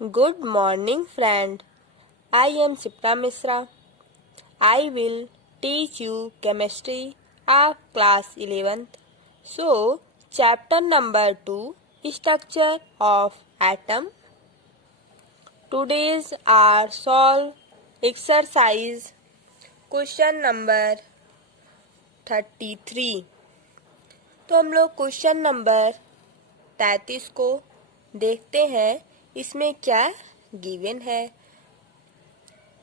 Good morning, friend. I am Sipra Misra. I will teach you chemistry of class 11th. So, chapter number 2, structure of atom. Today's our solve exercise question number 33. तो हम लोग question number 33 को देखते हैं. इसमें क्या given है.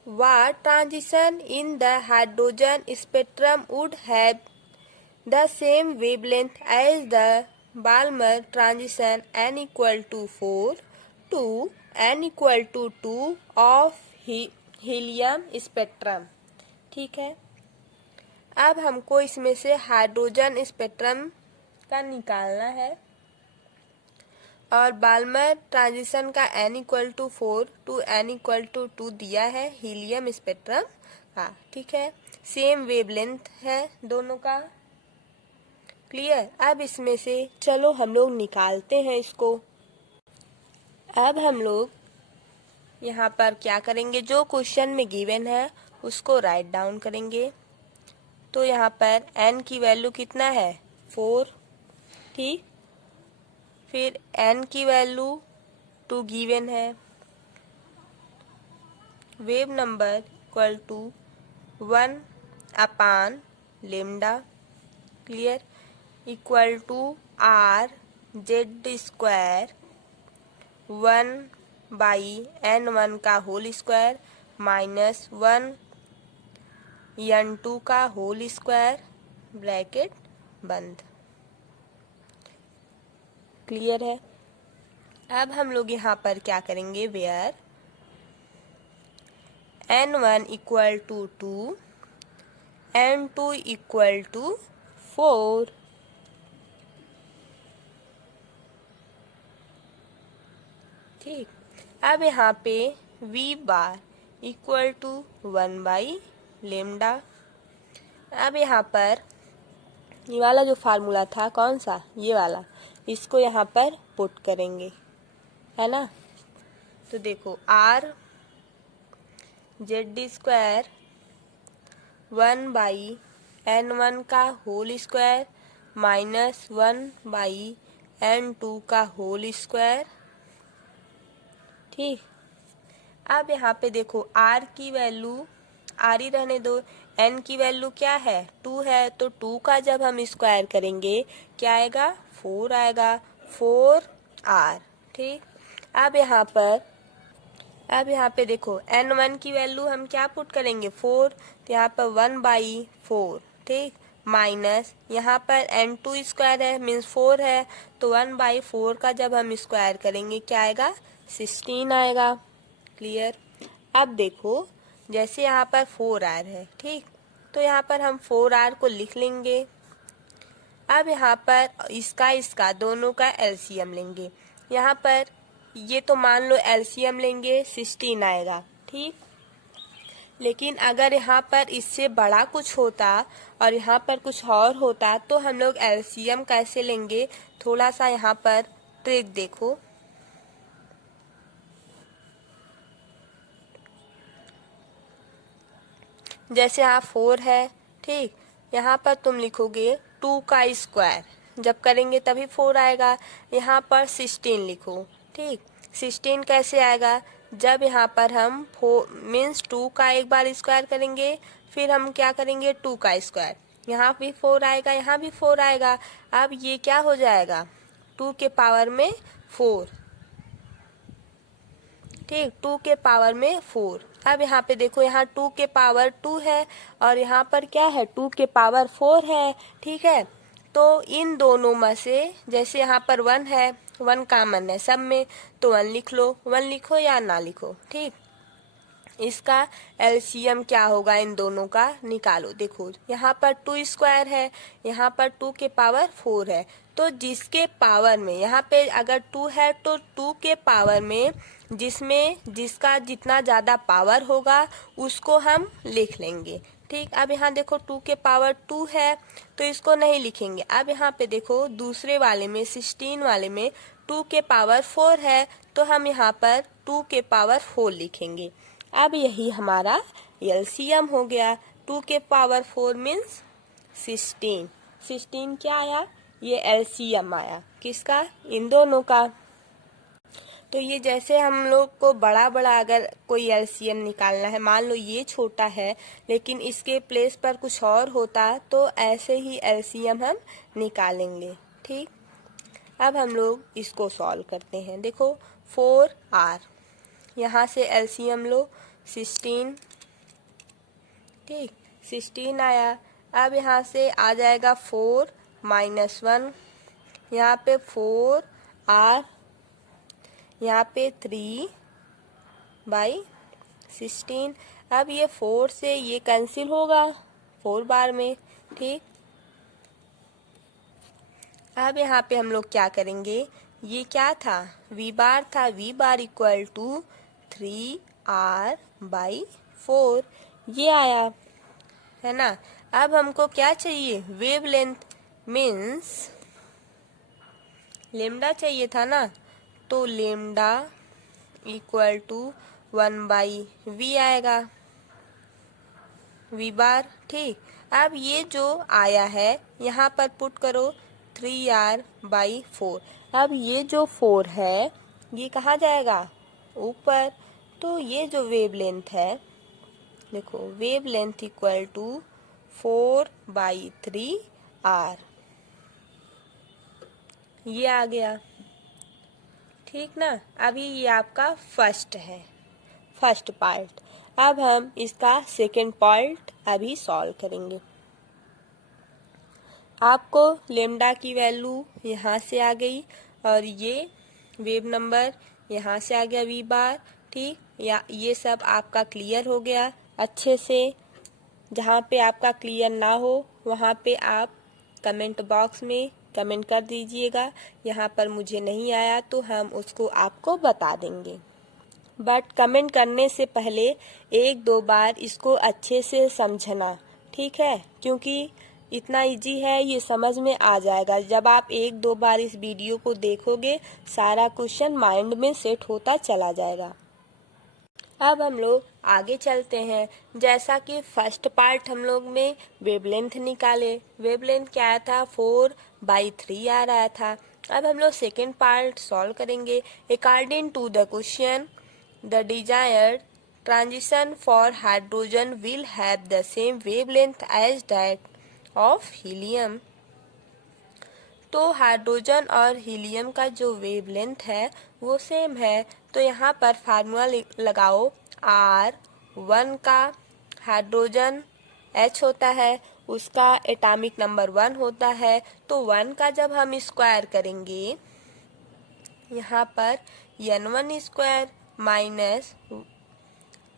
What transition in the hydrogen spectrum would have the same wavelength as the Balmer transition n equal to 4 to n equal to 2 of helium spectrum. ठीक है. अब हमको इसमें से हाइड्रोजन स्पेक्ट्रम का निकालना है और बाल्मर ट्रांजिशन का n equal to 4 to n equal to 2 दिया है हीलियम स्पेक्ट्रम का. ठीक है. सेम वेवलेंथ है दोनों का. क्लियर. अब इसमें से चलो हम लोग निकालते हैं इसको. अब हम लोग यहाँ पर क्या करेंगे, जो क्वेश्चन में गिवन है उसको राइट डाउन करेंगे. तो यहाँ पर n की वैल्यू कितना है 4. ठीक. फिर n की वैल्यू 2 गिवन है. Wave number equal to 1 upon lambda. Clear. Equal to r Z square 1 by n1 का होल स्क्वायर माइनस 1 n2 का होल स्क्वायर ब्रैकेट बंद. क्लियर है. अब हम लोग यहाँ पर क्या करेंगे, where n1 equal to 2 n2 equal to 4. ठीक. अब यहाँ पे v bar equal to 1 by lambda. अब यहाँ पर ये वाला जो फार्मूला था कौन सा, ये वाला, इसको यहाँ पर पुट करेंगे, है ना. तो देखो r Z square 1 by n1 का whole square minus 1 by n2 का होल स्क्वायर. ठीक. अब यहाँ पे देखो r की वैल्यू r ही रहने दो. n की वैल्यू क्या है 2 है, तो 2 का जब हम स्क्वायर करेंगे क्या आएगा 4 आएगा. 4r. ठीक. अब यहाँ पे देखो n1 की वैल्यू हम क्या पुट करेंगे 4, तो यहाँ पर 1 बाई 4. ठीक. माइनस यहाँ पर n2 स्क्वायर है मीन्स 4 है, तो 1 बाई 4 का जब हम स्क्वायर करेंगे क्या आएगा 16 आएगा. क्लियर. अब देखो जैसे यहाँ पर 4r है. ठीक. तो यहाँ पर हम 4r को लिख लेंगे. अब यहाँ पर इसका दोनों का एलसीएम लेंगे. यहाँ पर ये तो मान लो एलसीएम लेंगे 16 आएगा. ठीक. लेकिन अगर यहाँ पर इससे बड़ा कुछ होता और यहाँ पर कुछ और होता तो हम लोग एलसीएम कैसे लेंगे, थोड़ा सा यहाँ पर ट्रिक देखो. जैसे यहाँ 4 है. ठीक. यहाँ पर तुम लिखोगे 2 का स्क्वायर, जब करेंगे तभी 4 आएगा. यहाँ पर 16 लिखो. ठीक. 16 कैसे आएगा, जब यहाँ पर हम 4 मीन्स 2 का एक बार स्क्वायर करेंगे, फिर हम क्या करेंगे 2 का स्क्वायर. यहाँ भी 4 आएगा, यहाँ भी 4 आएगा. अब ये क्या हो जाएगा 2 के पावर में 4. ठीक. 2 के पावर में 4. अब यहाँ पे देखो यहाँ 2 के पावर 2 है और यहाँ पर क्या है 2 के पावर 4 है. ठीक है. तो इन दोनों में से जैसे यहाँ पर 1 है, 1 कॉमन है सब में, तो 1 लिख लो. 1 लिखो या ना लिखो. ठीक. इसका एलसीएम क्या होगा इन दोनों का निकालो. देखो यहाँ पर 2 स्क्वायर है, यहाँ पर 2 के पावर 4 है, तो जिसके पावर में यहाँ पे अगर 2 है तो 2 के पावर में जिसका जितना ज़्यादा पावर होगा उसको हम लिख लेंगे. ठीक. अब यहाँ देखो 2 के पावर 2 है तो इसको नहीं लिखेंगे. अब यहाँ पे देखो दूसरे वाले में 16 वाले में 2 के पावर 4 है, तो हम यहाँ पर 2 के पावर 4 लिखेंगे। अब यही हमारा एलसीएम हो गया। 2 के पावर 4 मीन्स 16। 16 क्या आया? ये एलसीएम आया। किसका? इन दोनों का। तो ये जैसे हम लोग को बड़ा बड़ा अगर कोई एलसीएम निकालना है, मान लो ये छोटा है लेकिन इसके प्लेस पर कुछ और होता, तो ऐसे ही एलसीएम हम निकालेंगे। ठीक, अब हम लोग इसको सॉल्व करते हैं। देखो 4r, यहाँ से एलसीएम लो 16। ठीक, 16 आया। अब यहाँ से आ जाएगा 4 माइनस 1, यहाँ पे 4r, यहाँ पे 3/16। अब ये 4 से ये कैंसिल होगा 4 बार में। ठीक, अब यहाँ पे हम लोग क्या करेंगे? ये क्या था? v बार था। v bar equal to 3r/4 ये आया है ना। अब हमको क्या चाहिए? वेव लेंथ मीन्स लेमडा चाहिए था ना, तो लेमडा इक्वल टू 1/v आएगा, v बार। ठीक, अब ये जो आया है यहाँ पर पुट करो 3r/4। अब ये जो 4 है ये कहाँ जाएगा? ऊपर। तो ये जो वेव लेंथ है, देखो wave length equal to 4/3r, ये आ गया। ठीक ना। अभी ये आपका फर्स्ट है, फर्स्ट पार्ट। अब हम इसका सेकेंड पार्ट अभी सॉल्व करेंगे। आपको लेमडा की वैल्यू यहाँ से आ गई और ये वेव नंबर यहाँ से आ गया v बार। ठीक, या ये सब आपका क्लियर हो गया अच्छे से। जहाँ पे आपका क्लियर ना हो वहाँ पे आप कमेंट बॉक्स में कमेंट कर दीजिएगा। यहाँ पर मुझे नहीं आया तो हम उसको आपको बता देंगे। बट कमेंट करने से पहले 1-2 बार इसको अच्छे से समझना, ठीक है? क्योंकि इतना इजी है, ये समझ में आ जाएगा। जब आप 1-2 बार इस वीडियो को देखोगे सारा क्वेश्चन माइंड में सेट होता चला जाएगा। अब हम लोग आगे चलते हैं। जैसा कि फर्स्ट पार्ट हम लोग में वेवलेंथ निकाले, वेवलेंथ क्या आया था? 4/3 आ रहा था। अब हम लोग सेकेंड पार्ट सॉल्व करेंगे। According to the question, the desired transition for hydrogen will have the same wavelength as that of helium। तो हाइड्रोजन और हीलियम का जो वेवलेंथ है वो सेम है। तो यहाँ पर फार्मूला लगाओ। R1 का हाइड्रोजन H होता है, उसका एटॉमिक नंबर 1 होता है। तो 1 का जब हम स्क्वायर करेंगे, यहाँ पर N1 स्क्वायर माइनस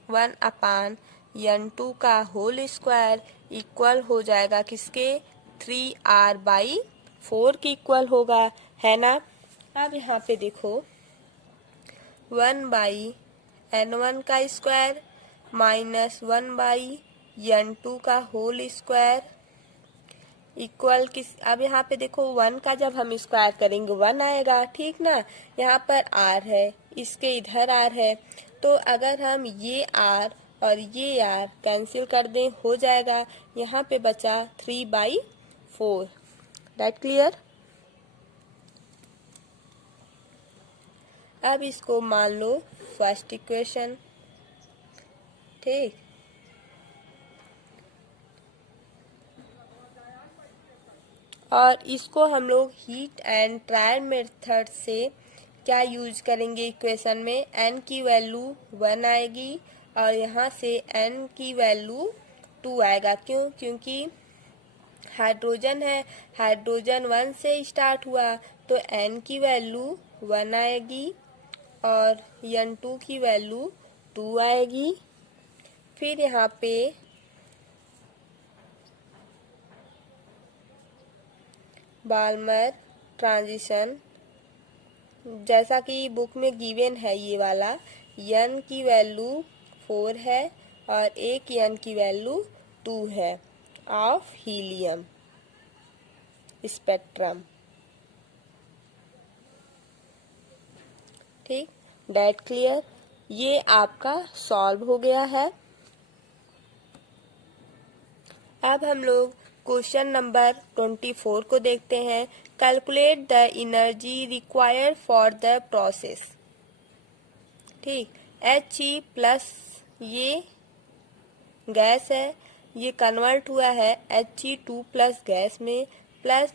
1/N2 का होल स्क्वायर इक्वल हो जाएगा किसके? 3r/4 की इक्वल होगा, है ना। अब यहाँ पे देखो 1/N1 का स्क्वायर माइनस 1/N2 का होल स्क्वायर इक्वल किस? अब यहाँ पे देखो 1 का जब हम स्क्वायर करेंगे 1 आएगा, ठीक ना। यहाँ पर r है, इसके इधर r है, तो अगर हम ये r और ये r कैंसिल कर दें हो जाएगा। यहाँ पे बचा 3/4। That clear. अब इसको मान लो फर्स्ट इक्वेशन। ठीक, और इसको हम लोग हीट एंड ट्रायल मेथड से क्या यूज करेंगे? इक्वेशन में n की वैल्यू 1 आएगी और यहाँ से n की वैल्यू 2 आएगा। क्यों? क्योंकि हाइड्रोजन है, हाइड्रोजन 1 से स्टार्ट हुआ, तो n की वैल्यू 1 आएगी और N2 की वैल्यू 2 आएगी। फिर यहाँ पे बाल्मर ट्रांजिशन, जैसा कि बुक में गिवन है ये वाला, n की वैल्यू 4 है और एक n की वैल्यू 2 है ऑफ हीलियम स्पेक्ट्रम। ठीक, दैट क्लियर। ये आपका सॉल्व हो गया है। अब हम लोग क्वेश्चन नंबर 24 को देखते हैं। Calculate the energy required for the process. ठीक, He प्लस ये गैस है, ये कन्वर्ट हुआ है He2 प्लस गैस में, प्लस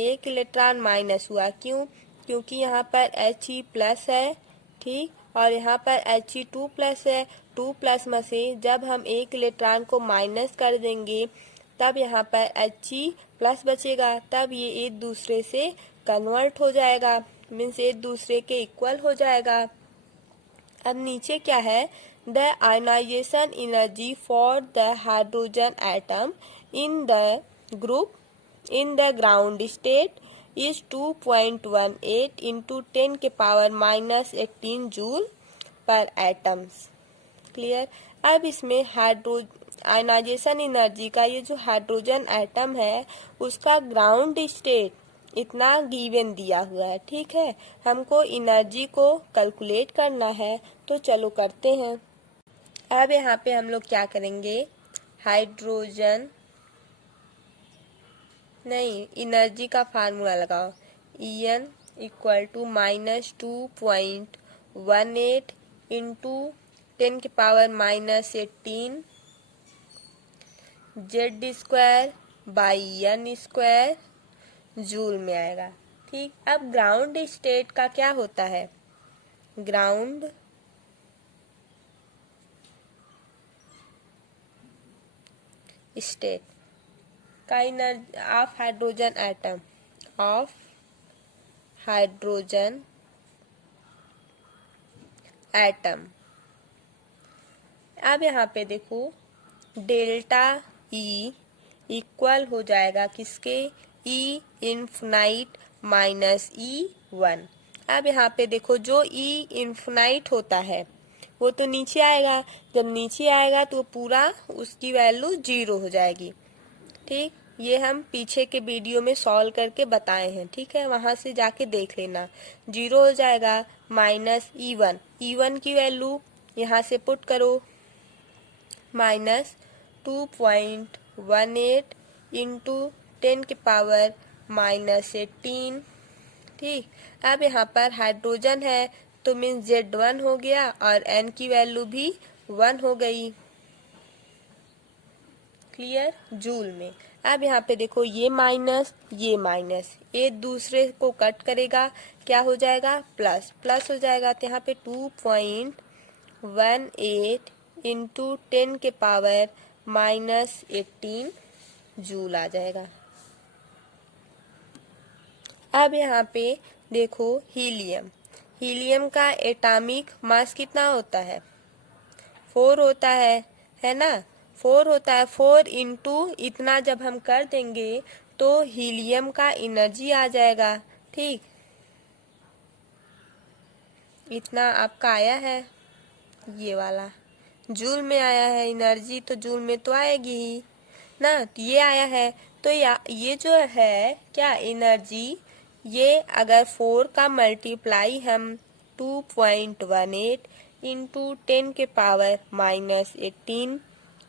एक इलेक्ट्रॉन माइनस हुआ। क्यों? क्योंकि यहाँ पर He प्लस है, ठीक, और यहाँ पर He2 प्लस है। 2 प्लस में से जब हम एक इलेक्ट्रॉन को माइनस कर देंगे तब यहाँ पर He प्लस बचेगा, तब ये एक दूसरे से कन्वर्ट हो जाएगा, मीन्स एक दूसरे के इक्वल हो जाएगा। अब नीचे क्या है? The ionisation energy for the hydrogen atom in the group in the ground state is 2.18 into 10 के power minus 18 joule per atoms. Clear? अब इसमें आयनाइजेशन एनर्जी का ये जो हाइड्रोजन एटम है उसका ग्राउंड स्टेट इतना गिवन दिया हुआ है। ठीक है, हमको एनर्जी को कैलकुलेट करना है, तो चलो करते हैं। अब यहाँ पे हम लोग क्या करेंगे? हाइड्रोजन नहीं, एनर्जी का फार्मूला लगाओ। En इक्वल टू -2.18 इंटू 10 के power minus 18 Z² by N² joule में आएगा। ठीक, अब ग्राउंड स्टेट का क्या होता है? ग्राउंड स्टेट का एनर्जी ऑफ हाइड्रोजन एटम अब यहाँ पे देखो, डेल्टा E इक्वल हो जाएगा किसके? E infinite minus E1। अब यहाँ पे देखो, जो E इन्फिनाइट होता है वो तो नीचे आएगा, जब नीचे आएगा तो पूरा उसकी वैल्यू 0 हो जाएगी। ठीक, ये हम पीछे के वीडियो में सॉल्व करके बताए हैं। ठीक है, वहां से जाके देख लेना। 0 हो जाएगा माइनस E1 की वैल्यू यहाँ से पुट करो, -2.18 इंटू 10 के पावर माइनस 18। ठीक, अब यहाँ पर हाइड्रोजन है तो मीन्स Z1 हो गया और N की वैल्यू भी 1 हो गई। क्लियर? जूल में। अब यहाँ पे देखो, ये माइनस एक दूसरे को कट करेगा, क्या हो जाएगा? प्लस हो जाएगा। तो यहाँ पे 2.18 इंटू 10 के पावर माइनस 18 जूल आ जाएगा। अब यहाँ पे देखो, हीलियम का एटॉमिक मास कितना होता है? 4 होता है ना? 4 होता है। 4 इंटू इतना जब हम कर देंगे तो हीलियम का एनर्जी आ जाएगा। ठीक, इतना आपका आया है, ये वाला जूल में आया है। एनर्जी तो जूल में तो आएगी ही ना, तो ये आया है। तो ये जो है क्या एनर्जी, ये अगर 4 का मल्टीप्लाई हम 2.18 इंटू 10 के पावर माइनस 18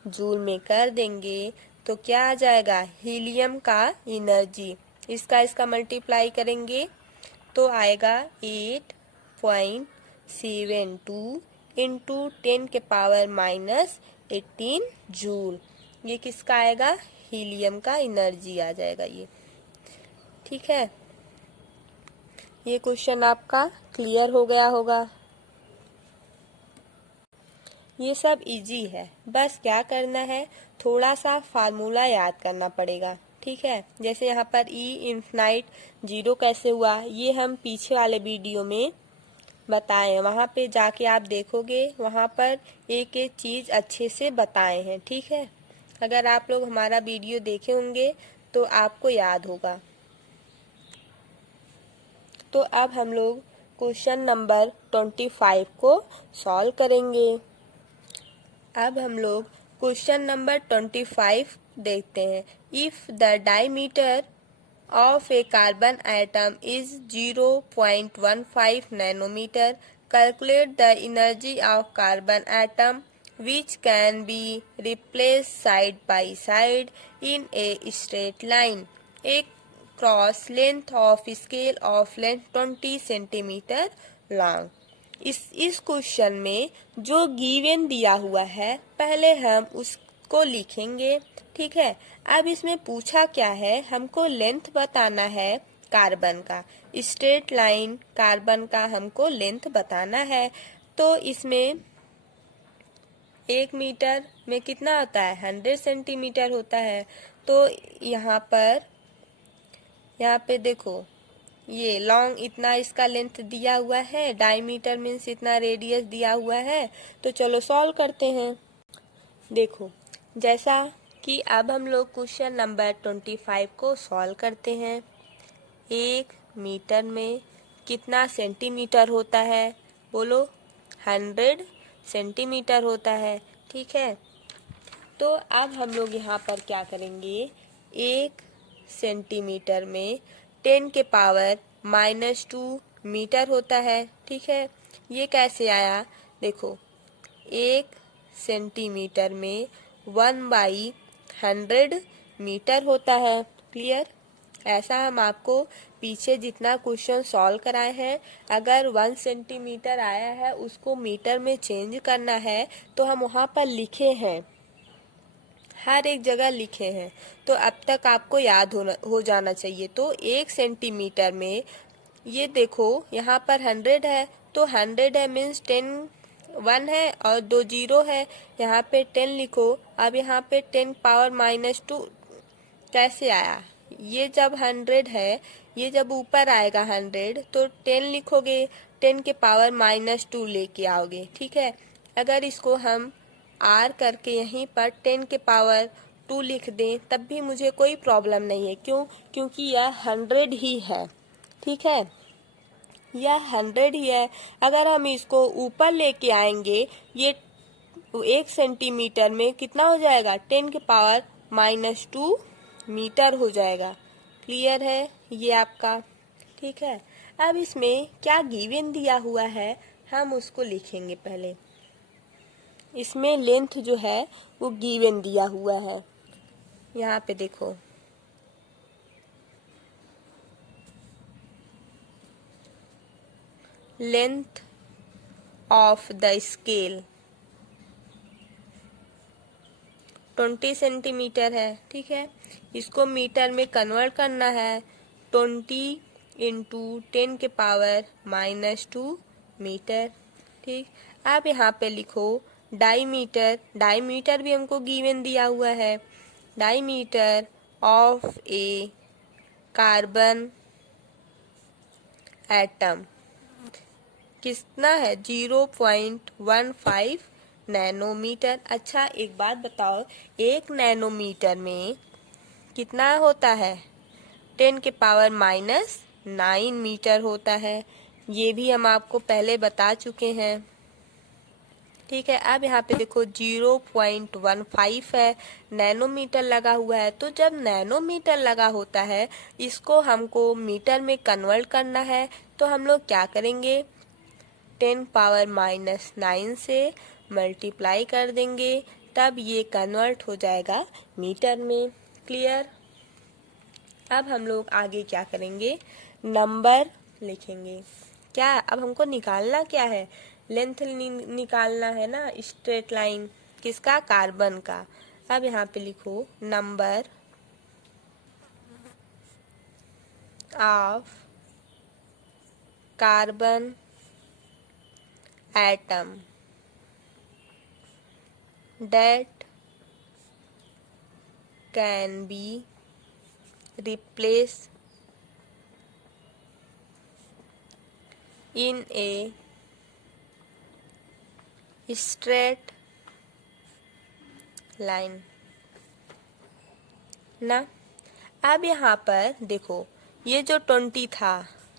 जूल में कर देंगे तो क्या आ जाएगा? हीलियम का एनर्जी। इसका मल्टीप्लाई करेंगे तो आएगा 8.72 इंटू 10 के पावर माइनस 18 जूल। ये किसका आएगा? हीलियम का एनर्जी आ जाएगा ये। ठीक है, ये क्वेश्चन आपका क्लियर हो गया होगा। ये सब इजी है, बस क्या करना है, थोड़ा सा फार्मूला याद करना पड़ेगा। ठीक है, जैसे यहाँ पर E इन्फिनाइट 0 कैसे हुआ, ये हम पीछे वाले वीडियो में बताए, वहाँ पे जाके आप देखोगे, वहाँ पर एक एक चीज़ अच्छे से बताए हैं। ठीक है, अगर आप लोग हमारा वीडियो देखे होंगे तो आपको याद होगा। तो अब हम लोग क्वेश्चन नंबर 25 को सॉल्व करेंगे। अब हम लोग क्वेश्चन नंबर 25 देखते हैं। If the diameter of a carbon atom is 0.15 nanometre, Calculate the energy of carbon atom which can be replaced side by side in a straight line. Across length of scale of length 20 centimeter long. इस question में जो given दिया हुआ है पहले हम उसको लिखेंगे, ठीक है। अब इसमें पूछा क्या है, हमको लेंथ बताना है कार्बन का, स्ट्रेट लाइन कार्बन का हमको लेंथ बताना है। तो इसमें 1 मीटर में कितना होता है, 100 सेंटीमीटर होता है। तो यहाँ पे देखो ये लॉन्ग इतना इसका लेंथ दिया हुआ है, डायमीटर मीन्स इतना रेडियस दिया हुआ है। तो चलो सॉल्व करते हैं। देखो जैसा कि अब हम लोग क्वेश्चन नंबर 25 को सॉल्व करते हैं। 1 मीटर में कितना सेंटीमीटर होता है, बोलो 100 सेंटीमीटर होता है, ठीक है। तो अब हम लोग यहाँ पर क्या करेंगे, 1 सेंटीमीटर में 10 के पावर -2 मीटर होता है, ठीक है। ये कैसे आया, देखो 1 सेंटीमीटर में 1/100 मीटर होता है। क्लियर। ऐसा हम आपको पीछे जितना क्वेश्चन सॉल्व कराए हैं, अगर 1 सेंटीमीटर आया है उसको मीटर में चेंज करना है तो हम वहाँ पर लिखे हैं, हर एक जगह लिखे हैं। तो अब तक आपको याद हो जाना चाहिए। तो 1 सेंटीमीटर में ये देखो यहाँ पर 100 है, तो 100 है मीन्स 10 1 है और 2 0 है, यहाँ पे 10 लिखो। अब यहाँ पे 10 पावर -2 कैसे आया, ये जब 100 है, ये जब ऊपर आएगा 100 तो 10 लिखोगे, 10 के पावर -2 लेके आओगे, ठीक है। अगर इसको हम r करके यहीं पर 10 के पावर 2 लिख दें तब भी मुझे कोई प्रॉब्लम नहीं है। क्यों, क्योंकि यह 100 ही है, ठीक है, यह 100 ही है। अगर हम इसको ऊपर लेके आएंगे, ये 1 सेंटीमीटर में कितना हो जाएगा, 10 के पावर -2 मीटर हो जाएगा। क्लियर है ये आपका, ठीक है। अब इसमें क्या गिवन दिया हुआ है हम उसको लिखेंगे पहले। इसमें लेंथ जो है वो गिवन दिया हुआ है, यहाँ पे देखो length of the scale 20 centimetre है, ठीक है। इसको मीटर में कन्वर्ट करना है, 20 × 10 के पावर -2 मीटर, ठीक। अब यहाँ पे लिखो डायमीटर, डायमीटर भी हमको गिवन दिया हुआ है। Diameter of a carbon atom कितना है, 0.15 नैनोमीटर। अच्छा एक बात बताओ, 1 नैनोमीटर में कितना होता है, 10 के पावर -9 मीटर होता है। ये भी हम आपको पहले बता चुके हैं, ठीक है। अब यहाँ पे देखो 0.15 है, नैनोमीटर लगा हुआ है। तो जब नैनोमीटर लगा होता है, इसको हमको मीटर में कन्वर्ट करना है, तो हम लोग क्या करेंगे, 10 पावर -9 से मल्टीप्लाई कर देंगे, तब ये कन्वर्ट हो जाएगा मीटर में। क्लियर। अब हम लोग आगे क्या करेंगे, नंबर लिखेंगे। क्या अब हमको निकालना क्या है, लेंथ निकालना है ना, स्ट्रेट लाइन किसका, कार्बन का। अब यहाँ पे लिखो number of carbon atom that can be replaced in a straight line ना। अब यहाँ पर देखो ये जो 20 था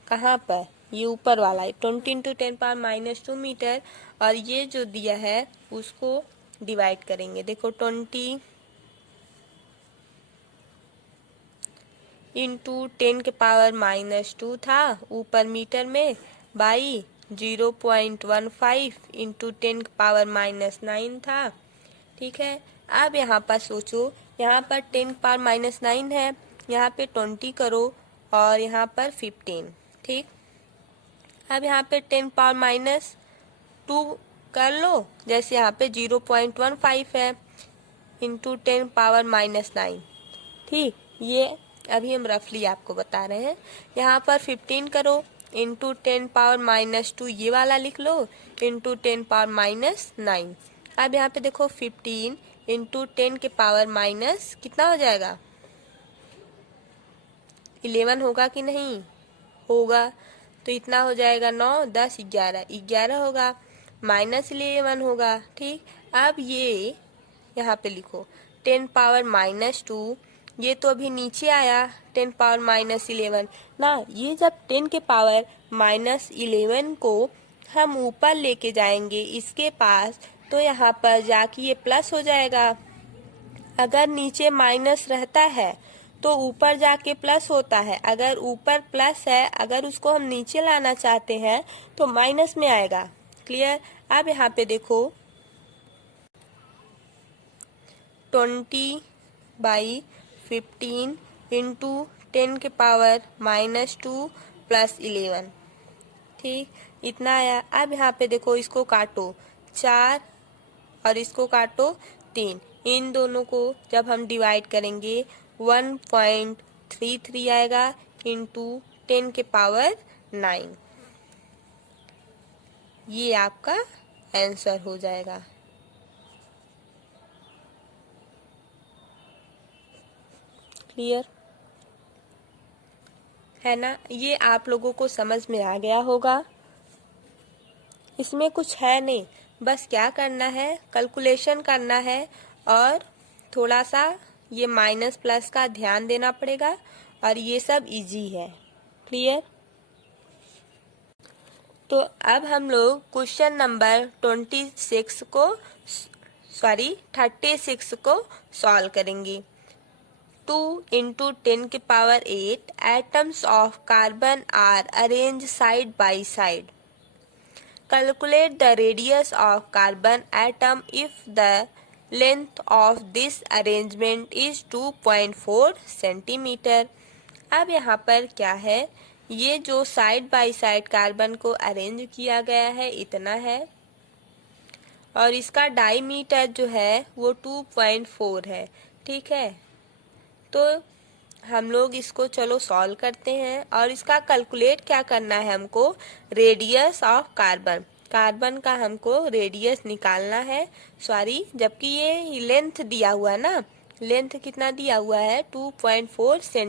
कहाँ पर, ये ऊपर वाला है, 20 × 10 पावर -2 मीटर, और ये जो दिया है उसको डिवाइड करेंगे। देखो 20 × 10 के पावर -2 था ऊपर मीटर में, बाई 0.15 इंटू 10⁻⁻9 था। ठीक है, अब यहाँ पर सोचो, यहाँ पर 10⁻⁻9 है, यहाँ पे 20 करो और यहाँ पर 15। ठीक, अब यहाँ पे 10⁻⁻2 कर लो, जैसे यहाँ पे 0.15 है इंटू 10⁻⁻9। ठीक, ये अभी हम रफली आपको बता रहे हैं। यहाँ पर 15 करो इंटू 10⁻⁻2, ये वाला लिख लो, इंटू 10⁻⁻9। अब यहाँ पे देखो 15 इंटू 10 के पावर माइनस कितना हो जाएगा, 11 होगा कि नहीं होगा, तो इतना हो जाएगा 9, 10, 11, 11 होगा, -11 होगा। ठीक, अब ये यहाँ पे लिखो 10⁻⁻2, ये तो अभी नीचे आया 10⁻⁻11 ना, ये जब 10 के पावर -11 को हम ऊपर लेके जाएंगे इसके पास, तो यहाँ पर जाके ये प्लस हो जाएगा। अगर नीचे माइनस रहता है तो ऊपर जाके प्लस होता है, अगर ऊपर प्लस है, अगर उसको हम नीचे लाना चाहते हैं तो माइनस में आएगा। क्लियर। अब यहाँ पे देखो 20/15 इंटू 10 के पावर -2 प्लस 11। ठीक, इतना आया। अब यहाँ पे देखो, इसको काटो 4 और इसको काटो 3, इन दोनों को जब हम डिवाइड करेंगे 1.33 आएगा इंटू 10 के पावर 9। ये आपका आंसर हो जाएगा। क्लियर है ना, ये आप लोगों को समझ में आ गया होगा। इसमें कुछ है नहीं, बस क्या करना है, कैलकुलेशन करना है और थोड़ा सा ये माइनस प्लस का ध्यान देना पड़ेगा, और ये सब इजी है। क्लियर। तो अब हम लोग क्वेश्चन नंबर 36 को सॉल्व करेंगे। 2 इंटू 10 के power 8 atoms of carbon are arrange side by side. Calculate the radius of carbon atom if the length of this arrangement is 2.4 centimetre. अब यहाँ पर क्या है, ये जो साइड बाय साइड कार्बन को अरेंज किया गया है इतना है, और इसका डायमीटर जो है वो 2.4 है। ठीक है, तो हम लोग इसको चलो सॉल्व करते हैं, और इसका कैलकुलेट क्या करना है हमको, रेडियस ऑफ कार्बन का हमको रेडियस निकालना है। सॉरी, जबकि ये लेंथ दिया हुआ है ना, लेंथ कितना दिया हुआ है 2.4 सेंटीमीटर।